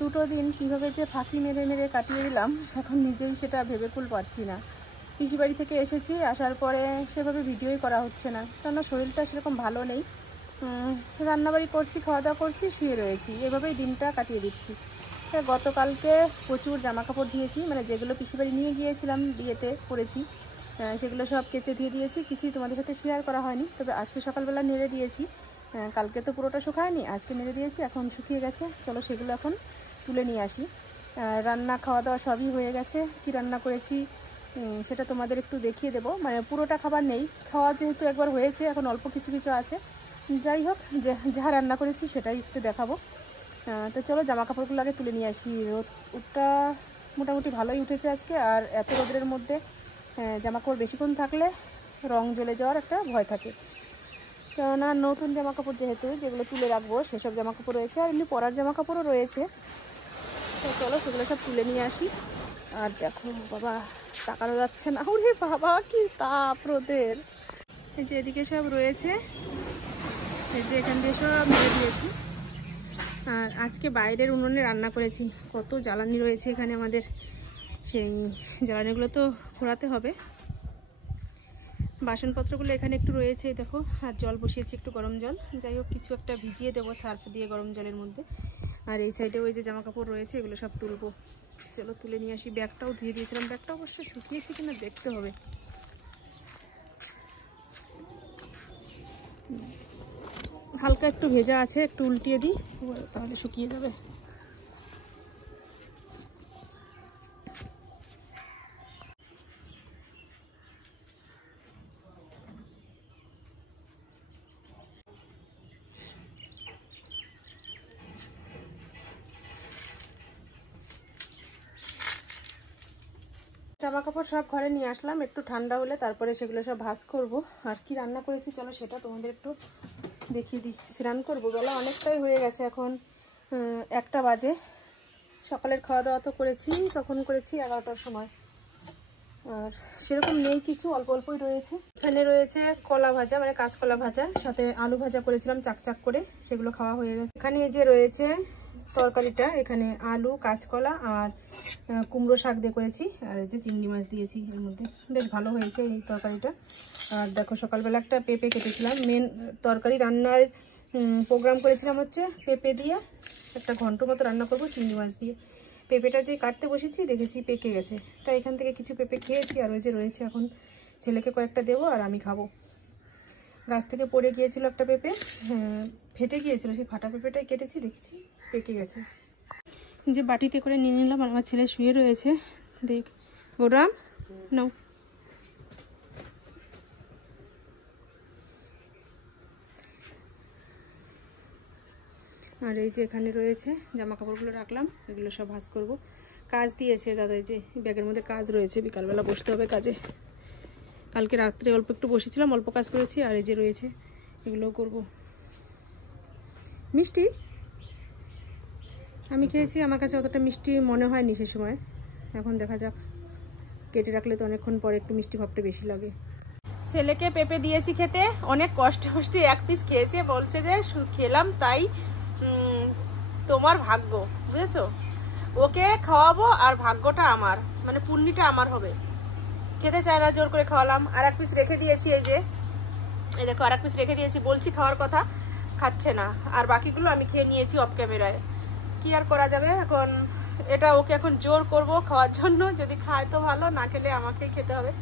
দুটো দিন কীভাবে যে ফাঁকি মেরে মেরে কাটিয়ে দিলাম এখন নিজেই সেটা ভেবে কুল পাচ্ছি না। পিসি বাড়ি থেকে এসেছি, আসার পরে সেভাবে ভিডিওই করা হচ্ছে না, কেননা শরীরটা সেরকম ভালো নেই। রান্নাবাড়ি করছি, খাওয়া দাওয়া করছি, শুয়ে রয়েছি, এভাবেই দিনটা কাটিয়ে দিচ্ছি। গতকালকে প্রচুর জামা কাপড় ধুয়েছি, মানে যেগুলো পিসি বাড়ি নিয়ে গিয়েছিলাম বিয়েতে পরেছি সেগুলো সব কেচে ধুয়ে দিয়েছি। কিছুই তোমাদের সাথে শেয়ার করা হয়নি, তবে আজকে সকালবেলা নেড়ে দিয়েছি। কালকে তো পুরোটা শুকায়নি, আজকে নেড়ে দিয়েছি, এখন শুকিয়ে গেছে। চলো সেগুলো এখন তুলে নিয়ে আসি। রান্না খাওয়া দাওয়া সবই হয়ে গেছে। কি রান্না করেছি সেটা তোমাদের একটু দেখিয়ে দেবো, মানে পুরোটা খাবার নেই, খাওয়া যেহেতু একবার হয়েছে, এখন অল্প কিছু কিছু আছে। যাই হোক, যা রান্না করেছি সেটাই একটু দেখাবো। তো চলো জামা কাপড়গুলো আগে তুলে নিয়ে আসি। রোদটা মোটামুটি ভালোই উঠেছে আজকে, আর এত রোদের মধ্যে জামা কাপড় বেশিক্ষণ থাকলে রং জ্বলে যাওয়ার একটা ভয় থাকে। কেননা নতুন জামা কাপড় যেহেতু, যেগুলো তুলে রাখবো সেসব জামা কাপড় রয়েছে, আর এমনি পরার জামা কাপড়ও রয়েছে। তো চলো সেগুলো সব তুলে নিয়ে আসি। আর দেখো বাবা, তাকানো যাচ্ছে না, ওরে বাবা কি তাপ রোদের। এই যে এদিকে সব রয়েছে, এই যে এখান দিয়ে সব মেরে দিয়েছি। আর আজকে বাইরের উনুনে রান্না করেছি, কত জ্বালানি রয়েছে এখানে আমাদের, সেই জ্বালানিগুলো তো ঘোরাতে হবে। বাসনপত্রগুলো এখানে একটু রয়েছে দেখো, আর জল বসিয়েছি একটু গরম জল, যাই হোক কিছু একটা ভিজিয়ে দেবো সার্ফ দিয়ে গরম জলের মধ্যে। আর এই সাইডে ওই যে জামা কাপড় রয়েছে এগুলো সব তুলবো। চলো তুলে নিয়ে আসি। ব্যাগটাও ধুয়ে দিয়েছিলাম, ব্যাগটা অবশ্য শুকিয়েছে কিনা দেখতে হবে। হালকা একটু ভেজা আছে, একটু উল্টিয়ে দিই তাহলে শুকিয়ে যাবে। জামা কাপড় সব ঘরে নিয়ে আসলাম, একটু ঠান্ডা হলে তারপরে সেগুলো সব ভাঁজ করব। আর কি রান্না করেছি চলো সেটা তোমাদের একটু দেখিয়ে দিই। স্নান করবো, বেলা অনেকটাই হয়ে গেছে, এখন 1টা বাজে। সকালের খাওয়া দাওয়া তো করেছি, তখন করেছি 11টার সময়। আর সেরকম নেই কিছু, অল্প অল্পই রয়েছে। এখানে রয়েছে কলা ভাজা, মানে কাঁচকলা ভাজা, সাথে আলু ভাজা করেছিলাম চাকচাক করে, সেগুলো খাওয়া হয়ে গেছে। এখানে এই যে রয়েছে তরকারিটা, এখানে আলু, কাঁচকলা আর কুমড়ো শাক দিয়ে করেছি, আর এই যে চিংড়ি মাছ দিয়েছি এর মধ্যে, বেশ ভালো হয়েছে এই তরকারিটা। আর দেখো সকালবেলা একটা পেঁপে কেটেছিলাম, মেন তরকারি রান্নার প্রোগ্রাম করেছিলাম হচ্ছে পেঁপে দিয়ে একটা ঘন্ট মতো রান্না করবো চিংড়ি মাছ দিয়ে। পেঁপেটা যে কাটতে বসেছি দেখেছি পেকে গেছে, তাই এখান থেকে কিছু পেঁপে খেয়েছি, আর ওই যে রয়েছে, এখন ছেলেকে কয়েকটা দেবো আর আমি খাবো। গাছ থেকে পড়ে গিয়েছিল একটা পেঁপে, ফেটে গিয়েছিল, সেই ফাটা পেঁপেটাই কেটেছি, দেখেছি পেকে গেছে। যে বাটিতে করে নিয়ে নিলাম, আর আমার ছেলে শুয়ে রয়েছে, দেখ গোরাম নাও। আর এই যে এখানে রয়েছে জামা কাপড়গুলো রাখলাম, এগুলো সব ভাঁজ করব। কাজ দিয়েছে দাদা, এই যে ব্যাগের মধ্যে কাজ রয়েছে, বিকালবেলা বসতে হবে কাজে। কালকে রাত্রে অল্প একটু বসেছিলাম, অল্প কাজ করেছি, আর এই যে রয়েছে এগুলোও করব। মিষ্টি আমি খেয়েছি, আমার কাছে অতটা মিষ্টি মনে হয়নি সে সময়, এখন দেখা যাক, কেটে রাখলে তো অনেকক্ষণ পরে একটু মিষ্টি ভাবটা বেশি লাগে। ছেলেকে পেঁপে দিয়েছি খেতে, অনেক কষ্টে কষ্টে 1 পিস খেয়েছে, বলছে যে খেলাম তাই তোমার ভাগ্য, বুঝেছো? ওকে খাওয়াবো আর ভাগ্যটা আমার, মানে পুণ্যিটা আমার হবে। খেতে চায় না, জোর করে খাওয়ালাম। আর 1 পিস রেখে দিয়েছি, এই যে এই দেখো আর 1 পিস রেখে দিয়েছি, বলছি খাওয়ার কথা, খাচ্ছে না। আর বাকিগুলো আমি খেয়ে নিয়েছি অফ ক্যামেরায়। কি আর করা যাবে, এখন এটা ওকে এখন জোর করব খাওয়ার জন্য, যদি খায় তো ভালো, না খেলে আমাকেই খেতে হবে।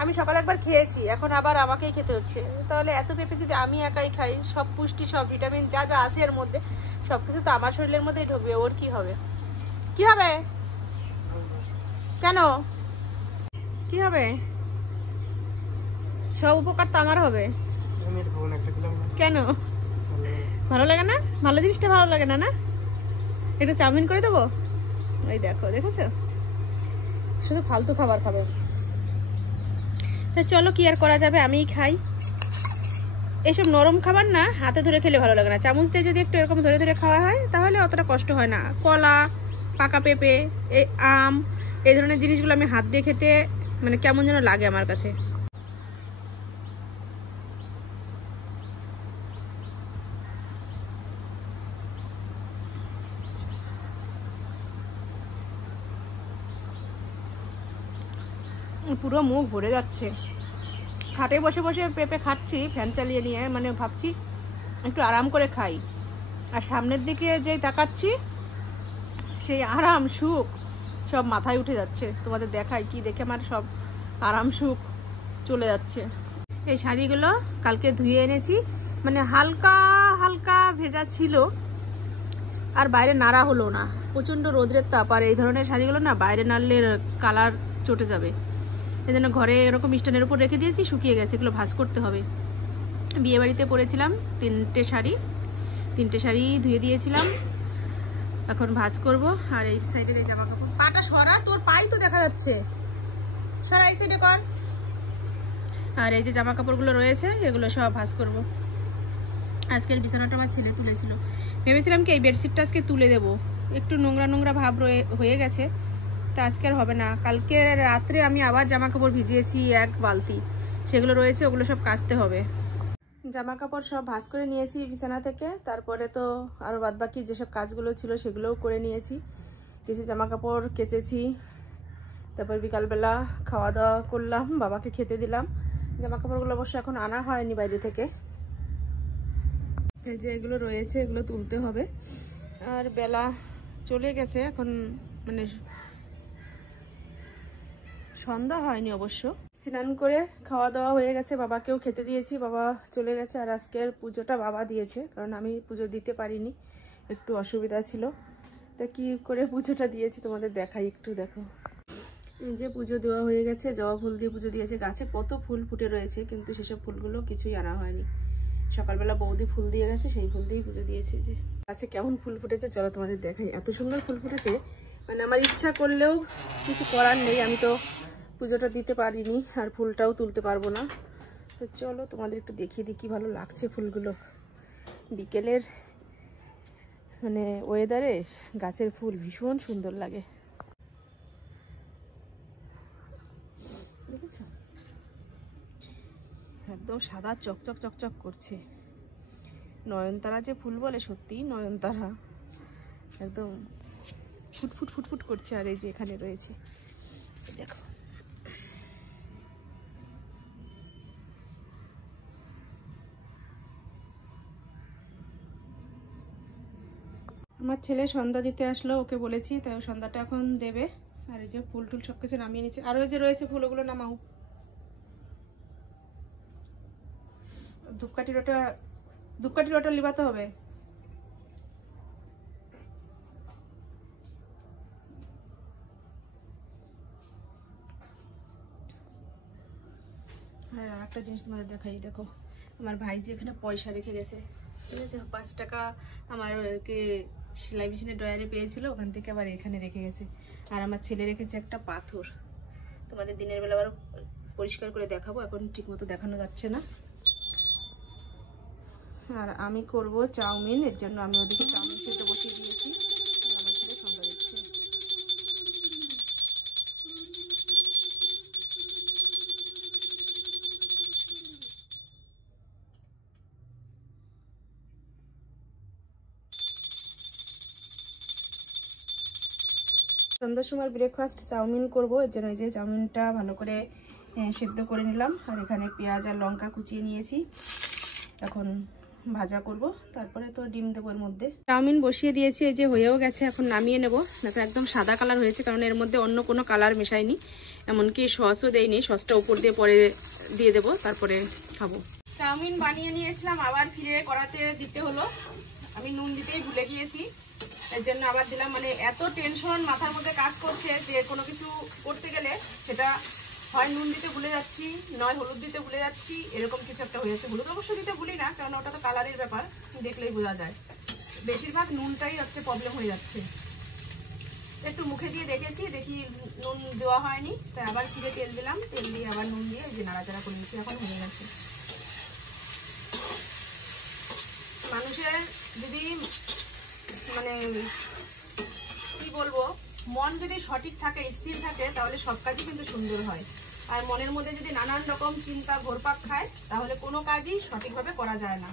আমি সকালে একবার খেয়েছি, এখন আবার আমাকেই খেতে হচ্ছে। তাহলে এত পেঁপে যদি আমি একাই খাই, সব পুষ্টি সব ভিটামিন যা যা আছে এর মধ্যে সবকিছু তো আমার শরীরের মধ্যেই ঢুকবে, ওর কি হবে? কি হবে? কেন কি হবে? সব উপকার তো আমার হবে। কেন ভালো লাগে না? ভালো জিনিসটা ভালো লাগে না? না একটু চাউমিন করে দেবো? ওই দেখো, দেখেছো, শুধু ফালতু খাবার খাবে। তা চলো কি আর করা যাবে, আমিই খাই। এইসব নরম খাবার না হাতে ধরে খেলে ভালো লাগে না, চামচ দিয়ে যদি একটু এরকম ধরে ধরে খাওয়া হয় তাহলে অতটা কষ্ট হয় না। কলা, পাকা পেঁপে, এই আম, এই ধরনের জিনিসগুলো আমি হাত দিয়ে খেতে মানে কেমন যেন লাগে আমার কাছে। পুরো মুখ ভরে যাচ্ছে। খাটে বসে বসে পেঁপে খাচ্ছি ফ্যান চালিয়ে নিয়ে, মানে ভাবছি একটু আরাম করে খাই, আর সামনের দিকে যেই তাকাচ্ছি সেই আরাম সুখ সব মাথায় উঠে যাচ্ছে। তোমাদের দেখাই কি দেখে আমার সব আরাম সুখ চলে যাচ্ছে। এই শাড়িগুলো কালকে ধুয়ে এনেছি, মানে হালকা হালকা ভেজা ছিল, আর বাইরে নাড়া হলো না, প্রচণ্ড রোদ্রের তাপ। আর এই ধরনের শাড়িগুলো না বাইরে নাড়লে কালার চটে যাবে, এই জন্য ঘরে এরকম স্ট্যান্ডের উপর রেখে দিয়েছি, শুকিয়ে গেছে, এগুলো ভাঁজ করতে হবে। বিয়ে বাড়িতে পরেছিলাম তিনটে শাড়ি ধুয়ে দিয়েছিলাম, এখন ভাঁজ করব। আর এই সাইডের এই জামা কাপড়, পাটা সরা, তোর পাই তো দেখা যাচ্ছে, সরা এই সাইডে কর। আর এই যে জামা কাপড়গুলো রয়েছে এগুলো সব ভাঁজ করব। আজকের বিছানাটা আমার ছেলে তুলেছিল, ভেবেছিলাম কি এই বেডশিটটা আজকে তুলে দেব, একটু নোংরা নোংরা ভাব হয়ে গেছে, তা আজকে আর হবে না। কালকে রাত্রে আমি আবার জামা কাপড় ভিজিয়েছি এক বালতি, সেগুলো রয়েছে, ওগুলো সব কাচতে হবে। জামা কাপড় সব ভাঁজ করে নিয়েছি বিছানা থেকে, তারপরে তো আরও বাদবাকি যেসব কাজগুলো ছিল সেগুলোও করে নিয়েছি। কিছু জামা কাপড় কেচেছি, তারপর বিকালবেলা খাওয়া দাওয়া করলাম, বাবাকে খেতে দিলাম। জামা কাপড়গুলো অবশ্য এখন আনা হয়নি বাইরে থেকে, এই যে এগুলো রয়েছে, এগুলো তুলতে হবে। আর বেলা চলে গেছে এখন, মানে সন্ধ্যা হয়নি অবশ্য। স্নান করে খাওয়া দাওয়া হয়ে গেছে, বাবাকেও খেতে দিয়েছি, বাবা চলে গেছে। আর আজকের পুজোটা বাবা দিয়েছে, কারণ আমি পুজো দিতে পারিনি, একটু অসুবিধা ছিল। তা কি করে পুজোটা দিয়েছি তোমাদের দেখাই, একটু দেখো। এই যে পুজো দেওয়া হয়ে গেছে, জবা ফুল দিয়ে পুজো দিয়েছে। গাছে কত ফুল ফুটে রয়েছে, কিন্তু সেসব ফুলগুলো কিছুই আনা হয়নি। সকালবেলা বৌদি ফুল দিয়ে গেছে, সেই ফুল দিয়েই পুজো দিয়েছে। যে গাছে কেমন ফুল ফুটেছে চলো তোমাদের দেখাই, এত সুন্দর ফুল ফুটেছে, মানে আমার ইচ্ছা করলেও কিছু করার নেই, আমি তো পুজোটা দিতে পারিনি আর ফুলটাও তুলতে পারবো না। তো চলো তোমাদের একটু দেখিয়ে দিই কি ভালো লাগছে ফুলগুলো। বিকেলের মানে ওয়েদারে গাছের ফুল ভীষণ সুন্দর লাগে, দেখেছো? একদম সাদা চকচক চকচক করছে, নয়নতারা যে ফুল বলে, সত্যি নয়নতারা, একদম ফুটফুট ফুটফুট করছে। আর এই যে এখানে রয়েছে, দেখো আমার ছেলে সন্ধ্যা দিতে আসলো, ওকে বলেছি, তাই সন্ধ্যাটা এখন দেবে। আর এই যে ফুল টুল সবকিছু নামিয়ে নিচ্ছে, আরো যে রয়েছে ফুল ওগুলো নামাও। ধূপকাঠি রোটা লিবাতে হবে। হ্যাঁ, একটা জিনিস তোমাদের দেখাই, দেখো আমার ভাই যে এখানে পয়সা রেখে গেছে, ঠিক আছে? 5 টাকা আমারকে সেলাই মেশিনের ড্রয়ারে পেয়েছিল, ওখান থেকে আবার এখানে রেখে গেছে। আর আমার ছেলে রেখেছে একটা পাথর, তোমাদের দিনের বেলা আবার পরিষ্কার করে দেখাবো, এখন ঠিক মতো দেখানো যাচ্ছে না। আর আমি করব চাউমিন, এর জন্য আমি ওদিকে চাউমিন সেদ্ধ বসিয়ে দিয়েছি, আর আমার ছেলে সন্ধ্যা দিচ্ছে। সন্ধ্যার সময় ব্রেকফাস্ট চাউমিন করব, এর জন্য এই যে চাউমিনটা ভালো করে সেদ্ধ করে নিলাম। আর এখানে পেঁয়াজ আর লঙ্কা কুচিয়ে নিয়েছি, এখন ভাজা করব, তারপরে তো ডিম দেবো এর মধ্যে। চাউমিন বসিয়ে দিয়েছি, এই যে হয়েও গেছে, এখন নামিয়ে নেব। দেখো একদম সাদা কালার হয়েছে, কারণ এর মধ্যে অন্য কোনো কালার মেশাইনি, এমনকি সসও দেয়নি, সসটা উপর দিয়ে পরে দিয়ে দেবো, তারপরে খাবো। চাউমিন বানিয়ে নিয়েছিলাম, আবার ফিরে কড়াতে দিতে হলো, আমি নুন দিতেই ভুলে গিয়েছি, এর জন্য আবার দিলাম। মানে এত টেনশন মাথার মধ্যে কাজ করছে যে কোনো কিছু করতে গেলে সেটা হয় নুন দিতে ভুলে যাচ্ছি, নয় হলুদ দিতে ভুলে যাচ্ছি, এরকম কিছু একটা হয়েছে। হলুদ অবশ্য দিতে ভুলি না, কারণ ওটা তো কালারের ব্যাপার, দেখলেই বোঝা যায়। বেশিরভাগ নুনটাই হচ্ছে প্রবলেম হয়ে যাচ্ছে। একটু মুখে দিয়ে দেখেছি, দেখি নুন দেওয়া হয়নি, তাই আবার ফিরে তেল দিলাম, তেল দিয়ে আবার নুন দিয়ে যে নাড়াচাড়া করে নিচ্ছি, এখন হয়ে গেছে। মানুষের যদি মানে কি বলবো, মন যদি সঠিক থাকে, স্থির থাকে, তাহলে সব কাজই কিন্তু সুন্দর হয়। আর মনের মধ্যে যদি নানান রকম চিন্তা ঘোরপাক খায়, তাহলে কোনো কাজই সঠিকভাবে করা যায় না।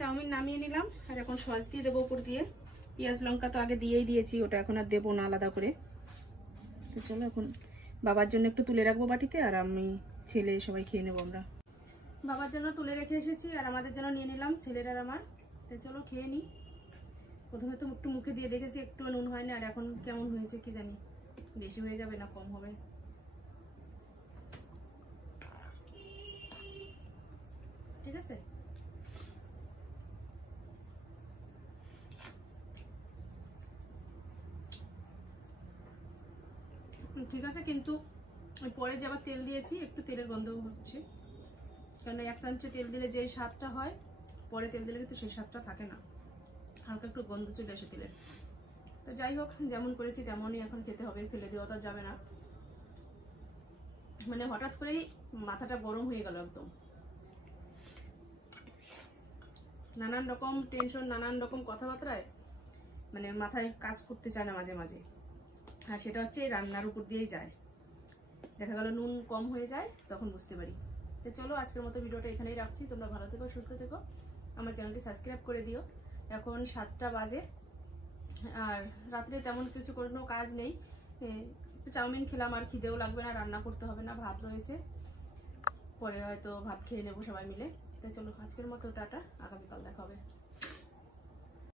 চাউমিন নামিয়ে নিলাম, আর এখন সস দিয়ে দেবো উপর দিয়ে। পেঁয়াজ লঙ্কা তো আগে দিয়েই দিয়েছি, ওটা এখন আর দেবো না আলাদা করে। তো চলো এখন বাবার জন্য একটু তুলে রাখবো বাটিতে, আর আমি ছেলে সবাই খেয়ে নেবো আমরা। বাবার জন্য তুলে রেখে এসেছি, আর আমাদের জন্য নিয়ে নিলাম, ছেলের আর আমার। তো চলো খেয়ে নিই। প্রথমে তো একটু মুখে দিয়ে দেখেছি, একটু নুন হয়নি, আর এখন কেমন হয়েছে কি জানি, বেশি হয়ে যাবে না কম হবে। ঠিক আছে, ঠিক আছে, কিন্তু ওই পরে যে আবার তেল দিয়েছি, একটু তেলের গন্ধ হচ্ছে, কারণ এক চামচে তেল দিলে যে স্বাদটা হয়, পরে তেল দিলে কিন্তু সেই স্বাদটা থাকে না, হালকা একটু গন্ধ চলে আসে তেলের। তো যাই হোক, যেমন করেছি তেমনই এখন খেতে হবে, ফেলে দেওয়া তো যাবে না। মানে হঠাৎ করেই মাথাটা গরম হয়ে গেল একদম, নানান রকম টেনশন, নানান রকম কথাবার্তায় মানে মাথায় কাজ করতে চায় না মাঝে মাঝে, আর সেটা হচ্ছে এই রান্নার উপর দিয়েই যায়। দেখা গেল নুন কম হয়ে যায়, তখন বুঝতে পারি। তো চলো আজকের মতো ভিডিওটা এখানেই রাখছি। তোমরা ভালো থেকো, সুস্থ থেকো, আমার চ্যানেলটি সাবস্ক্রাইব করে দিও। এখন 7টা বাজে, আর রাত্রে তেমন কিছু কোনো কাজ নেই, চাউমিন খেলাম, আর খিদেও লাগবে না, রান্না করতে হবে না, ভাত রয়েছে, পরে হয়তো ভাত খেয়ে নেবো সবাই মিলে। তো চলো আজকের মতো টাটা, আগামীকাল দেখা হবে।